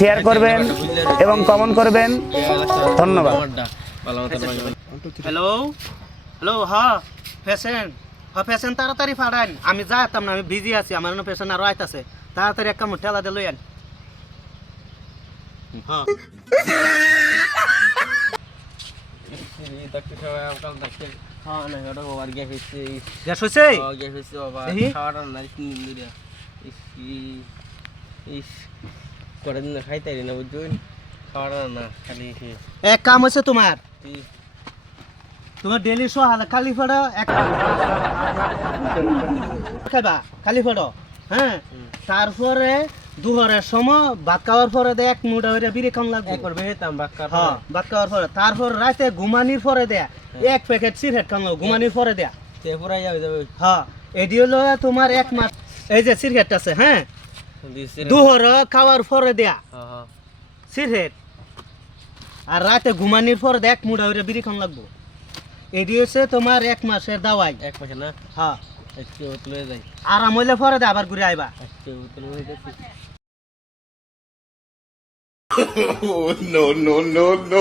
Share করবেন এবং comment করবেন। ধন্যবাদ। হ্যালো হ্যালো, হ্যাঁ পেশেন্ট, হ্যাঁ পেশেন্ট তাড়াতাড়ি ফাড়ান, আমি যাইতাম না, আমি বিজি আছি, আমার পেশেন্ট আরো আইতাছে, তাড়াতাড়ি এক কাম ঠেলা দিয়ে লইয়ান। হ্যাঁ গ্যাস হয়েছে দেখি। এক কাম হয়েছে তোমার, তোমার ডেলি সহালে খালি ফেড়ো খাইবা, খালি ফেড়ো। হ্যাঁ তারপরে দুহরের সময় ভাত খাওয়ার পরে দে এক মুঠা হইয়া বিড়ি খাম লাগবে। হ্যাঁ ভাত খাওয়ার পরে, তারপর রাতে ঘুমানির পরে দেয়া এক প্যাকেট সিগারেট খাম লাগবে, ঘুমানির পরে দেয়া। হ্যাঁ এটি হলো তোমার এক মাস, এই যে সিগারেট আছে, হ্যাঁ দুহর খাওয়ার পরে দেয়া সিগারেট, আর রাতে ঘুমানির পরে এক মুঠা হইয়া বিড়ি খাম লাগবে। এটি হচ্ছে তোমার এক মাসের দাওয়াই। এক মাসে না? হ্যাঁ আরাম হইলে পরে দে আবার ঘুরে আইবা। No, no, no, no.